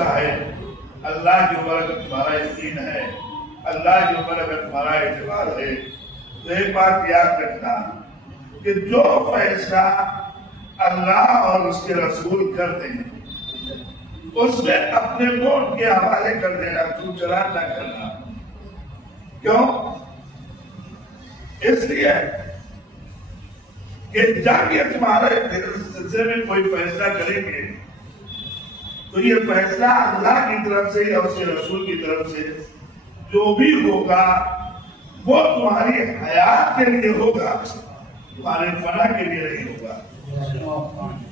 بھروسہ ہے، اللہ کے اوپر اگر تمہارا یقین ہے، اللہ کے اوپر اگر تمہارا اعتبار ہے، تو ایک بات یاد رکھنا کہ جو فیصلہ اللہ اور اس کے رسول کر دیں اس میں اپنے ووٹ کے حوالے کر دینا، تو چلان نہ کرنا۔ کیوں؟ اس لیے کہ جب یہ تمہارے سلسلے میں کوئی فیصلہ کریں گے تو یہ فیصلہ اللہ کی طرف سے یا اس کے رسول کی طرف سے جو بھی ہوگا وہ تمہاری حیات کے لیے ہوگا، تمہارے فلاح کے لیے نہیں ہوگا،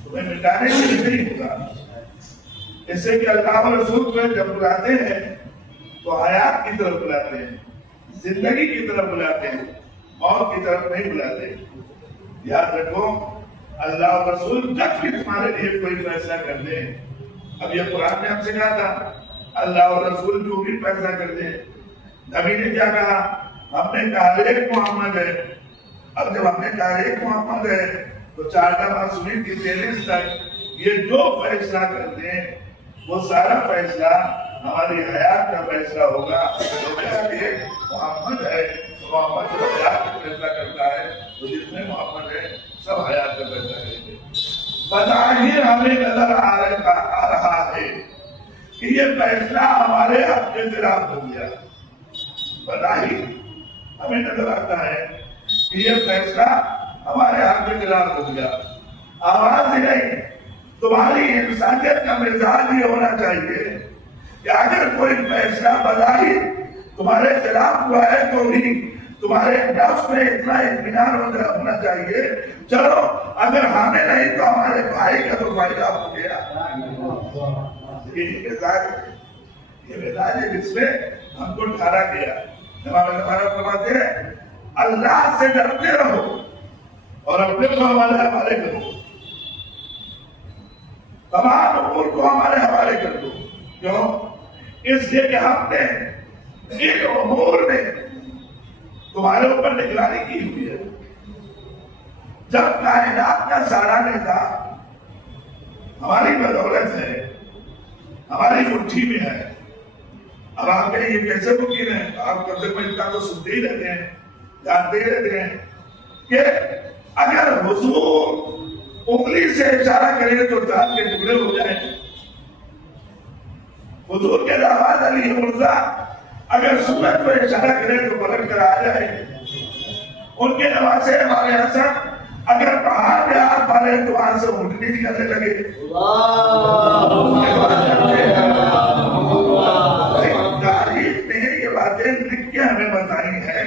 تمہیں مٹانے کے لیے نہیں ہوگا۔ اس سے کہ اللہ و رسول کو جب بلاتے ہیں تو حیات کی طرف بلاتے ہیں، زندگی کی طرف بلاتے ہیں، موت کی طرف نہیں بلاتے۔ یاد رکھو اللہ و رسول جب بھی تمہارے لیے کوئی فیصلہ کر دیں، اب یہ قرآن نے ہم سے کہا تھا اللہ و رسول جو بھی فیصلہ کر دیں، نبی نے کیا کہا؟ ہم نے کہا ایک محمد ہے۔ اب جب ہم نے کہا ایک محمد ہے تو 4 معصومین کی 43 تک یہ جو فیصلہ کرتے ہیں وہ سارا فیصلہ ہماری حیات کا فیصلہ ہوگا۔ ایک محمد ہے، محمد جو حیات کا فیصلہ کرتا ہے، تو جتنے محمد ہیں سب حیات کا فیصلہ کریں گے۔ بظاہر ہمیں نظر آ رہا ہے کہ یہ فیصلہ ہمارے حق کے خلاف ہو گیا۔ بظاہر ہمیں نظر آتا ہے کہ یہ فیصلہ ہمارے حق کے خلاف ہو گیا۔ آواز ہی نہیں، تمہاری انسانیت کا مزاج یہ ہونا چاہیے کہ اگر کوئی فیصلہ بظاہر تمہارے خلاف ہوا ہے تو بھی تمہارے نفس میں اتنا اطمینان ہونا چاہیے، چلو اگر ہمیں نہیں تو ہمارے بھائی کا تو فائدہ ہو گیا۔ یہ مزاج ہے جس میں ہم کو ٹھہرا گیا۔ ہمارا فرماتے ہیں اللہ سے ڈرتے رہو اور اپنے کو ہمارے حوالے کرو، تمام امور کو ہمارے حوالے کر دو۔ کیوں؟ اس لیے کہ ہم نے ان امور میں تمہارے اوپر نگرانی کی ہوئی ہے۔ جب کائنات کا سارا نظام ہماری بدولت ہے، ہماری مٹھی میں ہے، اب آپ کہیں یہ کیسے ممکن ہے؟ آپ کم سے کم اتنا تو سنتے ہی رہتے ہیں، جانتے ہی رہتے ہیں کہ اگر حضور انگلی سے اشارہ کرے تو چاند کے ٹکڑے ہو جائیں، حضور کے داماد علی مرزا اگر سورج کو اشارہ کرے تو پلٹ کر آ جائے، ان کے نواسے ہمارے حسن اگر پہاڑ پہ ہاتھ مارے تو وہاں سے اٹھنے نکلنے لگے۔ تاریخ نے یہ باتیں لکھ کے ہمیں بتائی ہیں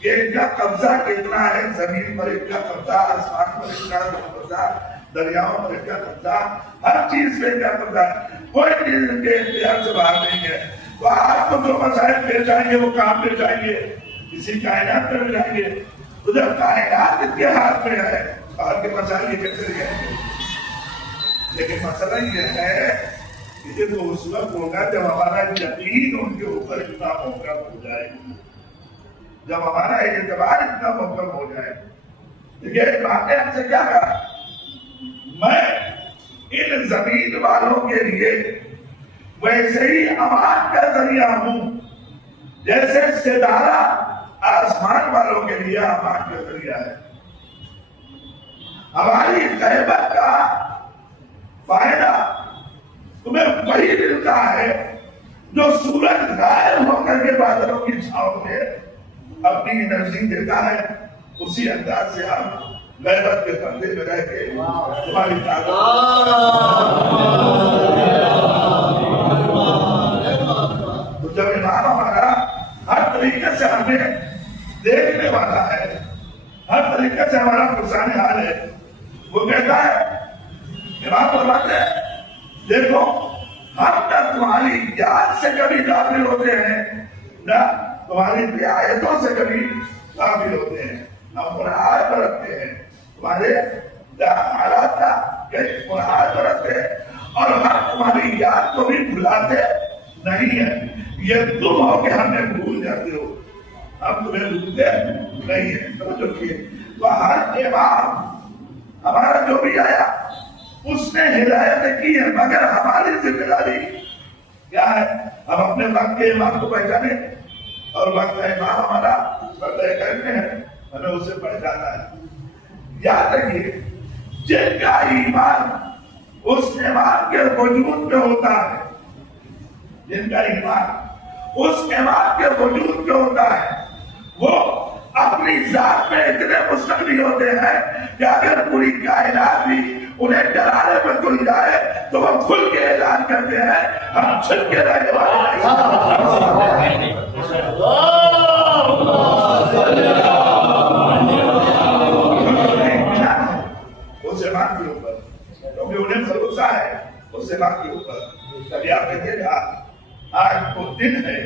کہ ان کا قبضہ کتنا ہے، زمین پر ان کا قبضہ، آسمان پر ان کا قبضہ، دریاؤں پر ان کا قبضہ، ہر چیز پہ ان کا قبضہ، کوئی چیز ان کے اختیار سے باہر نہیں ہے۔ تو آپ کو جو مسائل پیش آئیں گے وہ کام پیش آئیں گے، کسی کائنات میں جائیں گے، تو جب کائنات ان کے ہاتھ میں ہے آپ کے مسائل یہ کیسے جائیں گے؟ لیکن مسئلہ یہ ہے کہ یہ تو اس وقت ہوگا جب ہمارا یقین ان کے اوپر اتنا محکم ہو جائے، جب ہمارا اعتبار اتنا محکم ہو جائے۔ یہ بات نے ہم سے کیا کہا؟ میں ان زمین والوں کے لیے ویسے ہی امان کا ذریعہ ہوں جیسے ستارہ آسمان والوں کے لیے امان کا ذریعہ ہے۔ ہماری غیبت کا فائدہ تمہیں وہی ملتا ہے جو سورج غائب ہو کر کے بادلوں کی چھاؤں میں اپنی انرجی دیتا ہے، اسی انداز سے ہم غیبت کے پردے میں رہ کے تمہاری طاقت تو جب امام ہمارا ہر طریقے سے ہمیں دیکھنے والا ہے، ہر طریقے سے ہمارا پرسان حال ہے، وہ کہتا ہے امام فرماتے ہیں دیکھو ہم نہ تمہاری یاد سے کبھی غافل ہوتے ہیں نہ تمہاری رعایتوں سے کبھی غافل ہوتے ہیں، ہم مراعات رکھتے ہیں تمہارے حالات کا مراعات رکھتے ہیں اور ہم تمہاری یاد کو بھی بھلاتے نہیں ہیں۔ یہ تم ہو کہ ہمیں بھول جاتے ہو، ہم تمہیں بھولتے نہیں ہیں۔ سمجھو کہ تو ہر امام ہمارا جو بھی آیا اس نے ہدایت کی ہے، مگر ہماری ذمہ داری کیا ہے؟ ہم اپنے وقت کے امام کو پہچانے اور وقت کا امام ہمارا طے کرتے ہیں، ہمیں اسے پہچانا ہے۔ یاد رکھیے جن کا ایمان اس امام کے وجود میں ہوتا ہے، جن کا ایمان اس امام کے وجود میں ہوتا ہے، وہ اپنی ذات میں اتنے مستقل ہوتے ہیں کہ اگر پوری کائنات بھی انہیں ڈرانے میں تل جائے تو وہ کھل کے اعلان کرتے ہیں ہم چھٹ کے رہنے والے نہیں۔ اس امام کے اوپر کیونکہ انہیں بھروسہ ہے اس امام کے اوپر۔ کبھی آپ نے دیکھا آج وہ دن ہے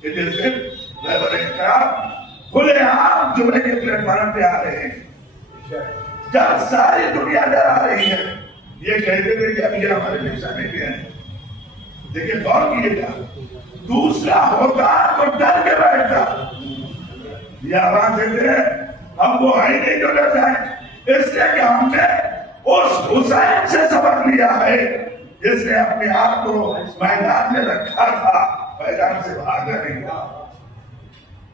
کہ جس دن رہبر احترام کھلے عام جمعے کے پلیٹ فارم پہ آ رہے ہیں، جب ساری دنیا ڈر آ رہی ہے، یہ کہتے تھے کہ اب یہ ہمارے نشانے پہ ہیں۔ دیکھیں غور کیجیے گا، دوسرا ہوتا تو ڈر کے بیٹھتا، یہ آواز دیتے ہیں ہم وہ ہے نہیں جو ڈر جائیں، اس لیے کہ ہم نے اس حسین سے سبق لیا ہے جس نے اپنے آپ کو میدان میں رکھا تھا، میدان سے بھاگا نہیں تھا۔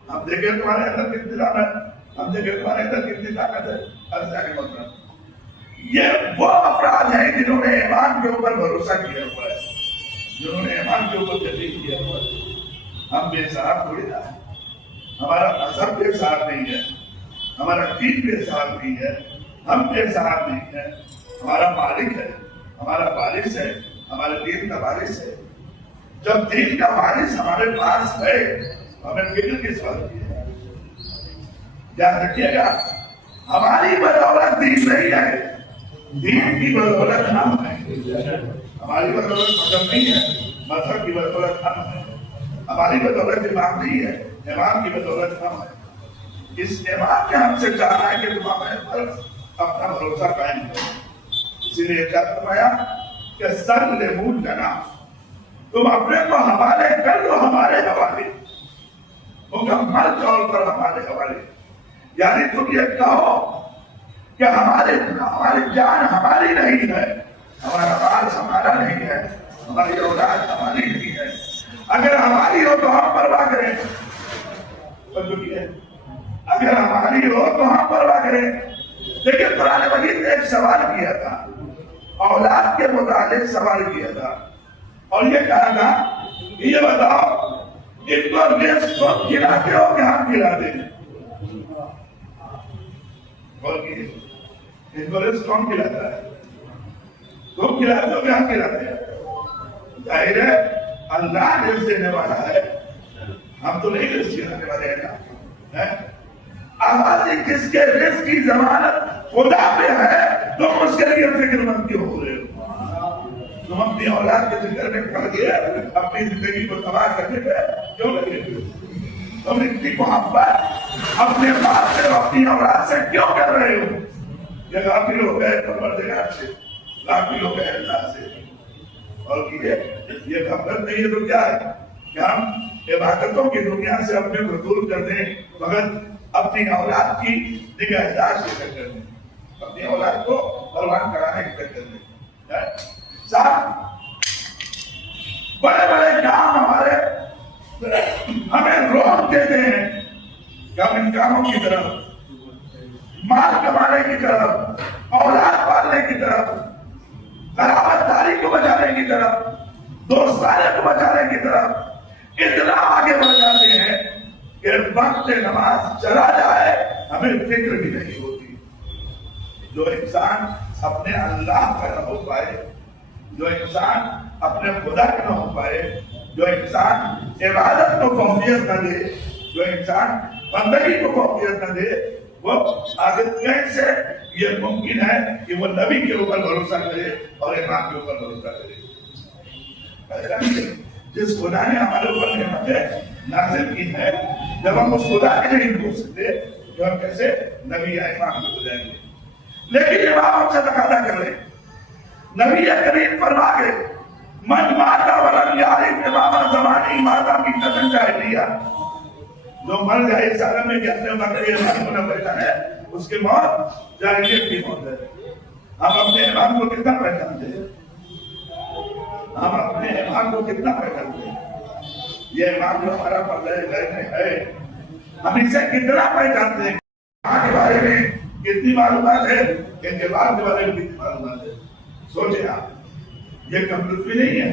ہم دیکھیں تمہارے اندر کتنی طاقت، ہم دیکھیں تمہارے اندر کتنی طاقت ہے۔ اللہ کے مطلب یہ وہ افراد ہیں جنہوں نے ایمان کے اوپر بھروسہ کیا ہوا ہے، جنہوں نے ایمان کے اوپر یقین کیا ہوا ہے۔ ہم بے سہار تھوڑی نہ ہیں، ہمارا مذہب بے سہار نہیں ہے، ہمارا دین بے سہار نہیں ہے، ہم بے سہار نہیں ہیں، ہمارا مالک ہے، ہمارا وارث ہے، ہمارے دین کا وارث ہے۔ جب دین کا وارث ہمارے پاس ہے ہمیں فکر کس بات کی ہے؟ یاد رکھیے گا ہماری بدولت دین نہیں ہے، دین کی بدولت ہم ہے۔ ہماری بدولت مذہب نہیں ہے، مذہب کی بدولت ہم ہے۔ ہماری بدولت امام نہیں ہے، امام کی بدولت ہم ہے۔ اس امام نے ہم سے چاہا ہے کہ تم ہمیں پر اپنا بھروسہ قائم کرو، اسی لیے کیا فرمایا کہ سر لمون لنا، تم اپنے کو حوالے کر دو ہمارے حوالے، مکمل طور پر ہمارے حوالے۔ یعنی تم یہ کہو کہ ہماری جان ہماری نہیں ہے، ہمارا مال ہمارا نہیں ہے، ہماری اولاد ہماری نہیں ہے، اگر ہماری ہو تو ہم پرواہ کریں، اگر ہماری ہو تو ہم پرواہ کریں۔ لیکن قرآن مجید نے ایک سوال کیا تھا، اولاد کے متعلق سوال کیا تھا، اور یہ کہا تھا یہ بتاؤ ان کو رزق کو کھلاتے ہو کہ ہم کھلاتے ہیں؟ ان کو رزق کون کھلاتا ہے؟ تم کھلاتے ہو کہ ہم کھلاتے ہیں؟ ظاہر ہے اللہ رزق دینے والا ہے، ہم تو نہیں رزق کھلانے والے ہیں۔ آبادی جس کے رزق کی ضمانت خدا پہ ہے تم اس کے لیے فکر مند کیوں ہو رہے ہو؟ تم اپنی اولاد کے فکر میں پڑ گئے، اپنی زندگی کو تباہ کرنے پہ کیوں لگے ہوئے؟ تم اتنی محبت اپنے باپ سے اور اپنی اولاد سے کیوں کر رہے ہو؟ یہ غافل ہو گئے پروردگار سے، غافل ہو گئے اللہ سے، اور یہ غفلت نہیں ہے تو کیا ہے کہ ہم عبادتوں کی دنیا سے اپنے کو دور کر دیں مگر اپنی اولاد کی نگہداشت کے چکر میں، اپنی اولاد کو پروان کرانے کے چکر میں صاحب بڑے بڑے کام ہمارے ہمیں روک دیتے ہیں کہ ہم ان کاموں کی طرف، مال کمانے کی طرف، اولاد پالنے کی طرف، قرابت داری کو بچانے کی طرف، دوستانے کو بچانے کی طرف اتنا آگے بڑھ جاتے ہیں کہ وقت نماز چلا جائے ہمیں فکر بھی نہیں ہوتی۔ جو انسان اپنے اللہ کا نہ ہو پائے، جو انسان اپنے خدا کا نہ ہو پائے، جو انسان عبادت کو فوقیت نہ دے، جو انسان بندگی کو فوقیت نہ دے، وہ آگے کیسے یہ ممکن ہے کہ وہ نبی کے اوپر بھروسہ کرے اور امام کے اوپر بھروسہ کرے؟ جس خدا نے ہمارے اوپر نعمتیں نازل کی ہے، جب ہم اس خدا کے نہیں بھول سکتے تو ہم کیسے نبی یا امام کو ہو جائیں گے؟ لیکن امام ہم سے تقاضا کر رہے، نبی کریم فرما کے من ماتا ولم یعرف امام زمانی ماتا کی قتل جاہلیہ، جو مر جائے اس عالم میں کہ اپنے وقت کے امام کو نہ پہچانے اس کی موت جاہلیت کی موت ہے۔ ہم اپنے امام کو کتنا پہچانتے ہیں؟ ہم اپنے امام کو کتنا پہچانتے ہیں؟ یہ امام جو ہمارا پردہ غیب میں ہے ہم اسے کتنا پہچانتے ہیں؟ امام کے بارے میں کتنی معلومات ہے؟ ان کے بعد کے بارے میں کتنی معلومات ہے؟ سوچیں آپ، یہ کم لطفی نہیں ہے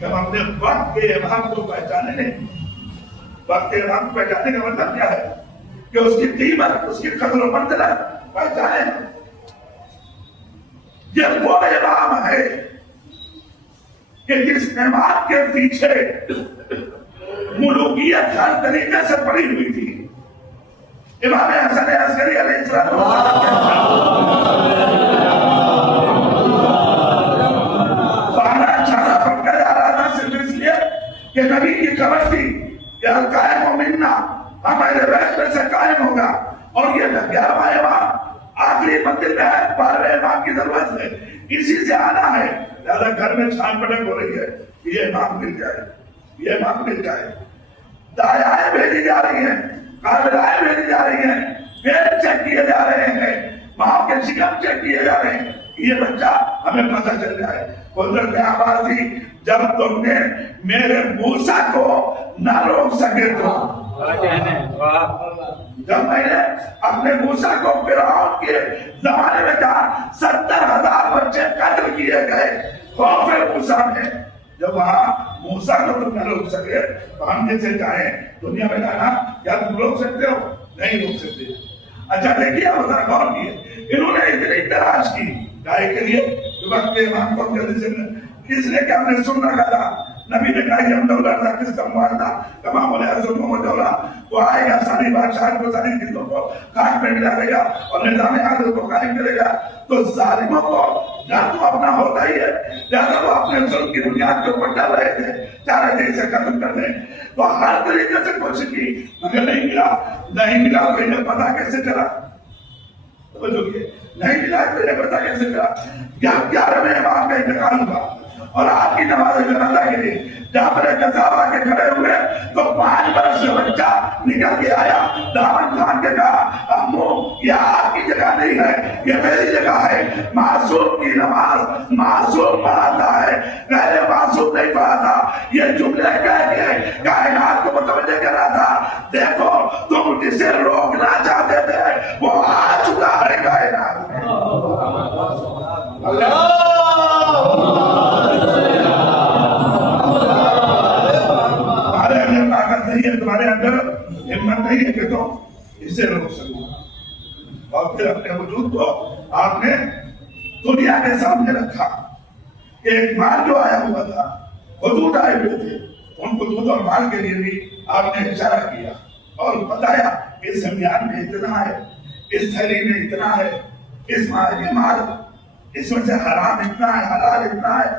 کہ ہم اپنے وقت کے امام کو پہچانے نہیں۔ وقت کے امام کو پہچانے کا مطلب کیا ہے؟ کہ اس کی قیمت، اس کی قدر و منزلت پہچانے۔ یہ وہ امام ہے کہ جس امام کے پیچھے ملوکیت ہر طریقے سے پڑی ہوئی تھی۔ امام حسن عسکری علیہ السلام پانا چھانا پکا جا رہا تھا صرف اس لیے کہ نبی کی خبر تھی کہ القائم و منا ہمارے بیت میں سے قائم ہوگا، اور یہ 11واں امام آخری منزل میں ہے، 12ویں امام کی ضرورت ہے، اسی سے آنا ہے۔ لہذا گھر میں چھان پٹک ہو رہی ہے کہ یہ امام مل جائے، یہ امام مل جائے۔ دعائیں بھیجی جا رہی ہیں، قابلائیں بھیجی جا رہی ہیں، پیٹ چیک کیے جا رہے ہیں، ماں کے شکم چیک کیے جا رہے ہیں، یہ بچہ ہمیں پتہ چل جائے۔ قدرت میں آواز دی، جب تم نے میرے موسیٰ کو نہ روک سکے تو جب میں نے اپنے موسیٰ کو فرعون کے زمانے میں کہا 70,000 بچے قتل کیے گئے خوف موسیٰ میں، جب وہاں موسیٰ کو تم نہ روک سکے تو ہم جیسے چاہیں دنیا میں جانا کیا تم روک سکتے ہو؟ نہیں روک سکتے۔ اچھا دیکھیے ذرا غور کیے، انہوں نے اتنی تلاش کی گائے کے لیے کہ وقت کے امام کو جلدی سے اس لیے کہ ہم نے سن رکھا تھا نبی نے کہا کہ ہم دولہ تھا کس کا موازنہ تمام علیہ حضرت محمد دولہ وہ آئے گا، ساری بادشاہ کو ساری چیزوں کو خاک میں ملا دے گا اور نظام عادل کو قائم کرے گا۔ تو ظالموں کو یا تو اپنا ہوتا ہی ہے، لہذا وہ اپنے ظلم کی بنیاد کے اوپر ڈال رہے تھے، چاہ رہے تھے اسے ختم کر دیں، تو ہر طریقے سے کوشش کی مگر نہیں ملا تو انہیں پتا کیسے چلا؟ نہیں ملا تو انہیں پتا کیسے چلا؟ 11ویں امام کا انتقال ہوا اور آپ کی نماز جنازہ کے لیے جعفر قذاب آ کے کھڑے ہوئے تو 5 برس سے بچہ نکل کے آیا، دامن تھام کے کہا امو یہ آپ کی جگہ نہیں ہے، یہ میری جگہ ہے۔ معصوم کی نماز معصوم پڑھاتا ہے، غیر معصوم نہیں پڑھاتا۔ یہ جملے کہہ کے کائنات کو متوجہ کر رہا تھا، دیکھو تم جسے روکنا چاہتے تھے وہ آ چکا ہے کائنات میں۔ تمہارے اندر ہمت نہیں ہے کہ تم اسے روک سکو، اور پھر اپنے وجود کو آپ نے دنیا کے سامنے رکھا۔ ایک مال جو آیا ہوا تھا، حدود آئے ہوئے تھے، ان حدود اور مال کے لیے بھی آپ نے اشارہ کیا اور بتایا اس زمیان میں اتنا ہے، اس تھیلی میں اتنا ہے، اس مال اس میں سے حرام اتنا ہے، حلال اتنا ہے،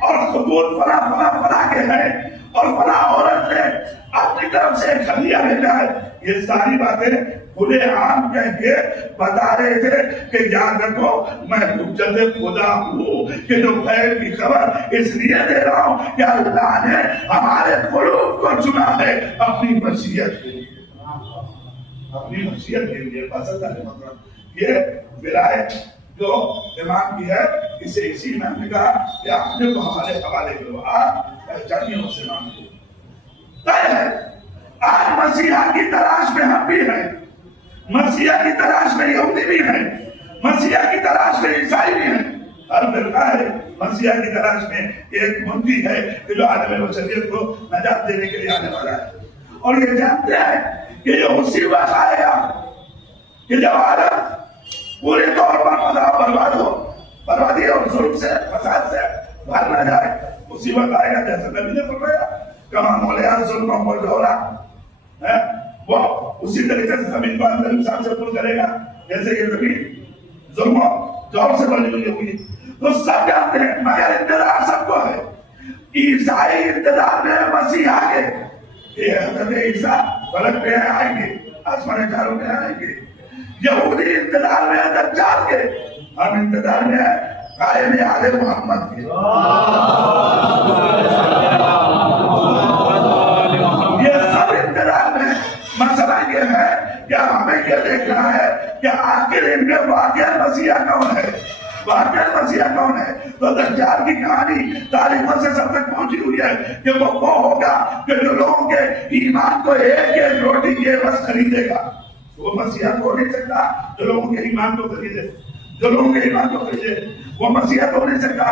اور حدود فلاں کے ہیں، اور فلاں عورت نے اپنی طرف سے ایک ہدیہ بھیجا ہے۔ یہ ساری باتیں کھلے عام کہہ کے بتا رہے تھے کہ یاد رکھو میں حجت خدا ہوں کہ جو غیب کی خبر اس لیے دے رہا ہوں کہ اللہ نے ہمارے قلوب کو چنا ہے اپنی مشیت کے لیے، اپنی مشیت کے لیے۔ بس مطلب یہ ولایت جو امام کی ہے، اسے اسی میں نے کہا کہ آپ نے تو ہمارے حوالے کرو، آپ پہچانیوں سے مانگو۔ آج مسیحا کی تلاش میں ہم بھی ہیں، مسیحا کی تلاش میں یہودی بھی ہیں، مسیحا کی تلاش میں عیسائی بھی ہیں، ہر فرقہ ہے مسیحا کی تلاش میں۔ ایک منفی ہے کہ جو عالم بشریت کو نجات دینے کے لیے آنے والا ہے، اور یہ جانتے ہیں کہ یہ اسی وقت آئے گا کہ جب عالم پورے طور پر بربادی اور ظلم سے فساد سے بھر نہ جائے، اسی وقت آئے گا جیسے نبی نے فرمایا کما مولیان ظلم و جورا، وہ اسی طریقے سے زمین کو اندر انسان سے پور کرے گا جیسے یہ زمین ظلم و جور سے بنی ہوئی ہوگی۔ تو سب جانتے ہیں مگر انتظار سب کو ہے۔ عیسائی انتظار میں مسیح آگے کہ حضرت عیسیٰ فلک پہ آئیں گے، آسمان چاروں میں آئیں گے۔ یہودی انتظار میں دجال کے، ہم انتظار میں ہیں قائم آل محمد کے۔ یہ سب انتظار میں۔ مسئلہ یہ ہے کہ ہمیں یہ دیکھنا ہے کہ آخر ان میں واقعہ مسیح کون ہے، واقعہ مسیح کون ہے۔ تو دجال کی کہانی تاریخوں سے سب تک پہنچی ہوئی ہے کہ وہ ہوگا کہ جو لوگوں کے ایمان کو ایک ایک روٹی کے بس خریدے گا. وہ مسیحیت ہو نہیں سکتا جو لوگوں کے ایمان کو خریدے, جو لوگوں کے ایمان کو خریدے وہ مسیحیت ہو نہیں سکتا.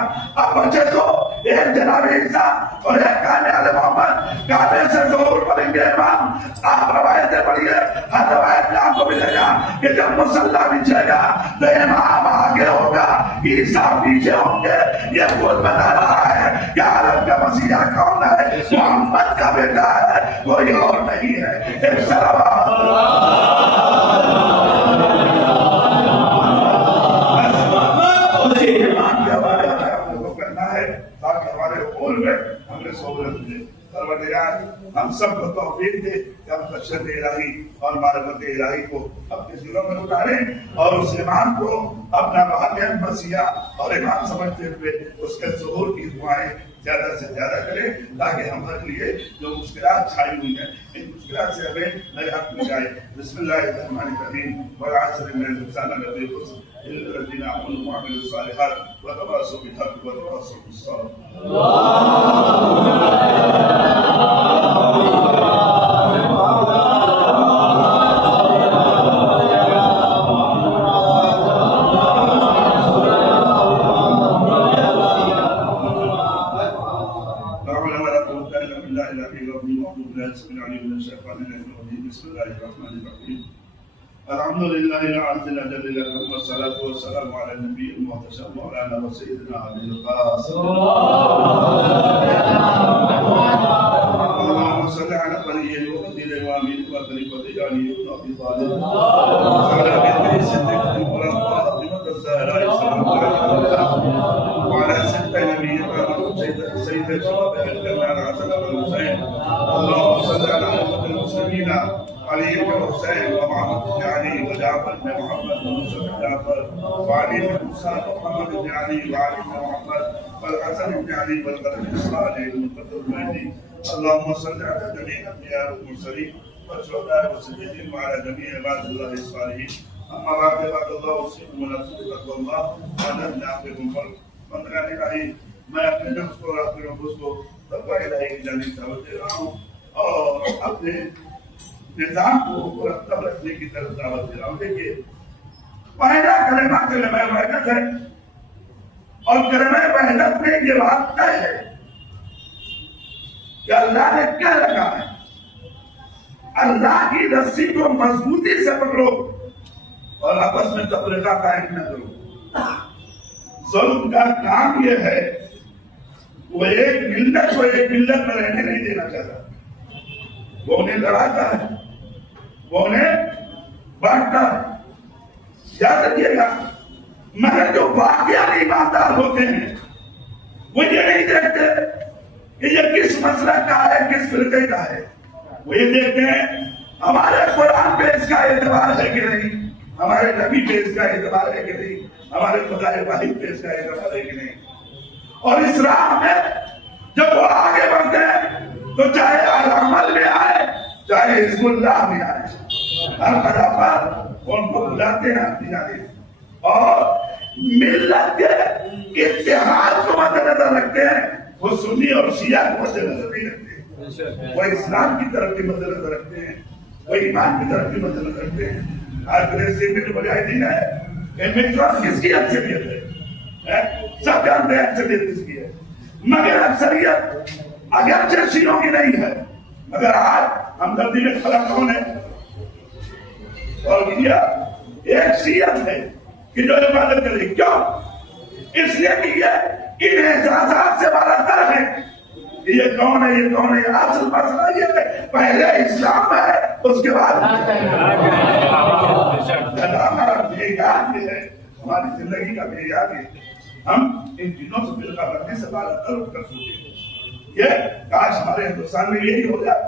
اب بچے تو ایک جناب عیسیٰ اور ایک کعبے والے محمد, کعبے سے ظہور پڑھیں گے امام. آپ روایتیں پڑھیے, ہر روایت میں آپ کو ملے گا کہ جب مصلی بچھے گا تو امام آگے ہوگا, عیسیٰ پیچھے ہوں گے. یہ خود بتا رہا ہے کہ عالم کا مسیحا کون ہے, محمد کا بیٹا ہے, کوئی اور نہیں ہے. ایک ہم سب کو توفیق دے کہ ہم خشیت الہی اور معرفت الہی کو اپنے دلوں میں اتاریں اور اس ایمان کو اپنا واقعی مسیحا اور ایمان سمجھتے ہوئے اس کے ظہور کی دعائیں زیادہ سے زیادہ کریں تاکہ ہمارے لیے جو مشکلات چھائی ہوئی ہیں ان مشکلات سے ہمیں نجات مل جائے. بسم اللہ الرحمن الرحیم. والعصر ان الانسان لفی خسر الا الذین آمنوا وعملوا الصالحات وتواصوا بالحق وتواصوا بالصبر. بسم الله الرحمن الرحيم. الحمد لله العز الجل له والصلاة والسلام على النبي المعتصم مولانا وسيدنا علي القاسم. اللهم صل على ولي وقدير وامين وخليفة علي بن ابي طالب وعلى بنت صديق فاطمة الزهراء سلام عليها وعلى ست نبينا سيد الشباب الجمال حسن الحسين. اللهم صل على محمد المسلمين علي بن حسين ومحمد بن علي وجعفر بن محمد وموسى بن جعفر وعلي بن موسى ومحمد بن علي وعلي بن محمد والحسن بن علي والقرن الصالح والقدر المهدي. اللهم صل على جميع الانبياء والمرسلين والشهداء والصديقين وعلى جميع عباد الله الصالحين. اما بعد عباد الله اوصيكم ونفسي بتقوى الله وانا من اعطيكم فرق. فانتقال الهي میں اپنے نفس کو اور اپنے نفس کو تقوی الہی کی جانب دعوت دے رہا ہوں اور اپنے نظام کو مرتب رکھنے کی طرف دعوت دے رہا ہوں. دیکھیے پہلا کلمہ کلمہ وحدت ہے اور کلمہ وحدت میں یہ بات طے ہے کہ اللہ نے کہہ رکھا ہے اللہ کی رسی کو مضبوطی سے پکڑو اور آپس میں تفرقہ قائم نہ کرو. ظلم کا کام یہ ہے وہ ایک ملت کو ایک ملت میں رہنے نہیں دینا چاہتا. وہ انہیں لڑاتا ہے, وہ انہیں بانٹتا ہے. یاد رکھیے گا مگر جو واقعہ ایماندار ہوتے ہیں وہ یہ نہیں دیکھتے کہ یہ کس مسئلہ کا ہے, کس فرقے کا ہے. وہ یہ دیکھتے ہیں ہمارے قرآن پہ اس کا اعتبار ہے کہ نہیں, ہمارے نبی پہ اس کا اعتبار ہے کہ نہیں, ہمارے خدا واحد پہ اس کا اعتبار ہے کہ نہیں. اور اس راہ میں جب وہ آگے بڑھتے ہیں تو چاہے عمل میں آئے چاہے حزب اللہ میں آئے, ہر جگہ پر ان کو بلاتے ہیں اپنی جانب اور ملت کے اتحاد کو مد نظر رکھتے ہیں. وہ سنی اور شیعہ کو مد نظر نہیں رکھتے, وہ اسلام کی طرف کی مد نظر رکھتے ہیں, وہ ایمان کی طرف کی مد نظر رکھتے ہیں. آج فلسطین میں جو مجاہدین ہے ان میں کس کی اکثریت ہے؟ سب جانتے ہیں اکثریت کس کی ہے, مگر اکثریت اگرچہ شیعوں کی نہیں ہے مگر آج ہمدردی میں کھڑا کون ہے؟ اور یہ ایک شیعت ہے کہ جو عبادت کرے. کیوں؟ اس لیے کہ یہ ان احساسات سے بالاتر ہے. یہ کون ہے, یہ کون ہے؟ اصل مسئلہ یہ ہے پہلے اسلام ہے اس کے بعد ہمارا معیار یہ ہے, ہماری زندگی کا معیار یہ ہے. ہم ان چیزوں سے مل کر رکھنے سے بالاتر اٹھ کر سوچیں. یہ کاش ہمارے ہندوستان میں یہی ہو جائے,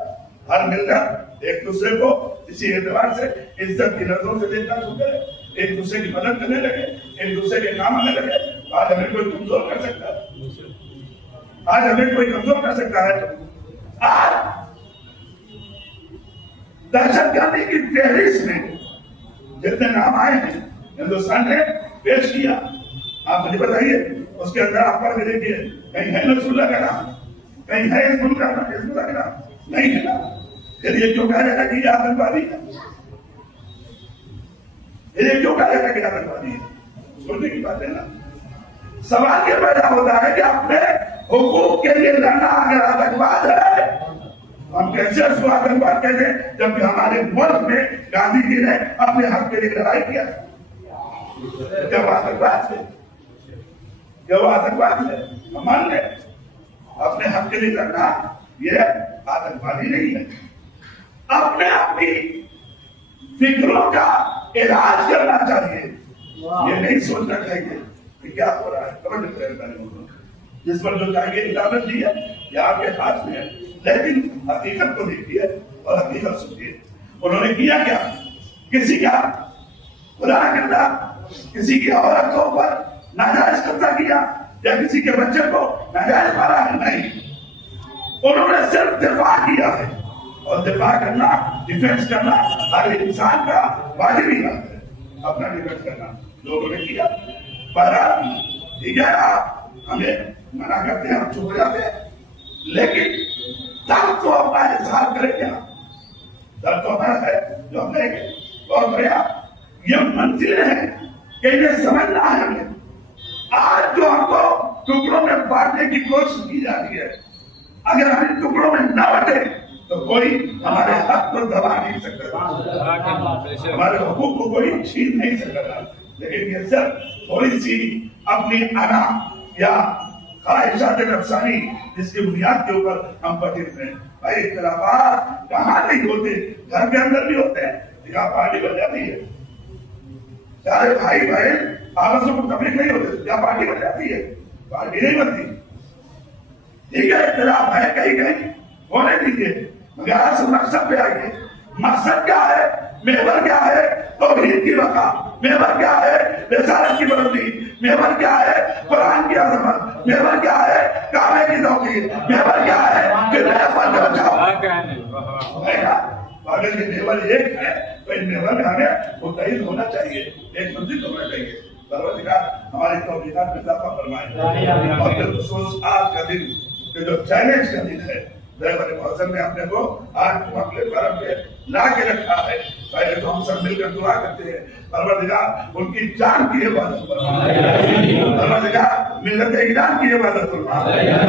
ہر ملت ایک دوسرے کو اسی اعتبار سے عزت کی نظروں سے دیکھنا شروع کرے, ایک دوسرے کی مدد کرنے لگے, ایک دوسرے کے کام آنے لگے. آج ہمیں کوئی کمزور کر سکتا ہے, آج ہمیں کوئی کمزور کر سکتا ہے. آج دہشت گردی کی فہرست میں جتنے نام آئے ہیں ہندوستان نے پیش کیا, آپ مجھے بتائیے اس کے اندر آپ پڑھ کے دیکھیے کہیں ہے رسول اللہ کا نام, کہیں ہے حزب اللہ کا نام, نہیں ہے نا. پھر یہ کیوں کہا جاتا ہے کہ یہ آتنکوادی ہے؟ یہ کیوں کہا جاتا ہے کہ آتنکوادی ہے؟ سننے کی بات ہے نا. سوال یہ پیدا ہوتا ہے کہ اپنے حقوق کے لیے لڑنا اگر آتنکواد ہے, ہم کیسے اس کو آتنکواد کہتے ہیں جبکہ ہمارے ملک میں گاندھی جی نے اپنے حق کے لیے لڑائی کیا. کیا وہ آتنکواد ہے؟ کیا وہ آتنکواد ہے؟ ہم مان لیں اپنے حق کے لیے لڑنا یہ آتنکوادی نہیں ہے. اپنے اپنی فکروں کا علاج کرنا چاہیے, یہ نہیں سوچنا چاہیے کہ کیا ہو رہا ہے. جس پر جو چاہیے اجازت دی ہے یہ آپ کے ہاتھ میں ہے, لیکن حقیقت کو دیکھیے اور حقیقت سنیے. انہوں نے کیا کیا؟ کسی کا خدا کرتا کسی کی عورتوں پر ناجائز قبضہ کیا یا کسی کے بچے کو ناجائز مارا ہے؟ نہیں. انہوں نے صرف دفاع کیا ہے, اور دفاع کرنا, ڈیفینس کرنا ہر انسان کا واجبی حق ہے. اپنا ڈیفینس کرنا لوگوں نے کیا. بہرحال ٹھیک ہے, آپ ہمیں منع کرتے ہیں, ہم چپ ہو جاتے ہیں, لیکن درد تو اپنا اظہار کریں گے. درد تو ہمارا ہے جو ہم کریں گے. اور بھیا یہ منزلیں ہیں کہ انہیں سمجھنا ہے ہمیں. آج جو ہم کو ٹکڑوں میں بانٹنے کی کوشش کی جا رہی ہے, اگر ہم ان ٹکڑوں میں نہ بٹے تو کوئی ہمارے حق کو دبا نہیں سکتا, ہمارے حقوق کو کوئی چھین نہیں سکتا. لیکن یہ صرف تھوڑی سی اپنی انا یا خواہشات نفسانی جس کی بنیاد کے اوپر ہم بٹے ہوئے ہیں. بھائی اختلافات کہاں نہیں ہوتے, گھر کے اندر بھی ہوتے ہیں. جہاں پارٹی بن جاتی ہے, سارے بھائی بہن آپس میں متفق نہیں ہوتے, کیا پارٹی بن جاتی ہے؟ پارٹی نہیں بنتی. ٹھیک ہے, اختلاف ہے کہیں کہیں, ہونے دیجیے, مگر اصل مقصد پہ آئیے. مقصد کیا ہے؟ محور کیا ہے؟ توحید کی بقا. محور کیا ہے؟ رسالت کی بلندی. محور کیا ہے؟ قرآن کی عظمت. محور کیا ہے؟ کعبے کی توحید. محور کیا ہے؟ کہ نئے پر بچاؤ. اگر یہ محور ایک ہے تو ان محور میں ہمیں متحد ہونا چاہیے, ایک منزل ہونا چاہیے. پروردگار ہماری توفیقات میں اضافہ فرمائے. اور بالخصوص آج کا دن کہ جو چیلنج کا دن ہے, ڈرائیور محسن نے اپنے کو آج اپنے فرم پہ لا کے رکھا ہے. پہلے تو ہم سب مل کر دعا کرتے ہیں, پروردگار ان کی جان کی حفاظت فرما, پروردگار ملت ایران کی حفاظت فرما,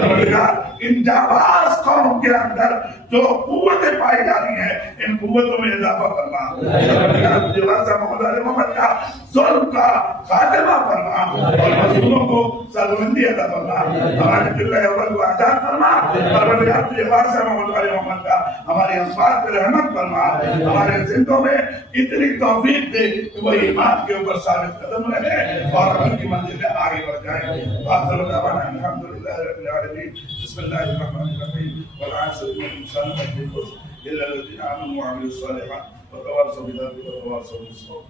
پروردگار ان جانباز قوم کے اندر جو قوتیں پائی جا رہی ہیں ان قوتوں میں اضافہ فرما. پروردگار جوازہ محمد علی محمد کا ظلم کا خاتمہ فرما اور مظلوموں کو سربلندی عطا فرما. ہمارے دل اول کو آزاد فرما. پروردگار جوازہ محمد علی محمد کا ہمارے انفاق پر رحمت فرما. ہمارے زندوں میں اتنی توفیق دے کہ وہ ایمان کے اوپر ثابت قدم رہے اور ان کی منزل میں آگے بڑھ جائیں. آخر دعوانا الحمدللہ رب العالمین. بسم اللہ الرحمن الرحیم. والعصر والانسان لفی خسر الا الذین آمنوا وعملوا الصالحات وتواصوا بالحق وتواصوا بالصبر.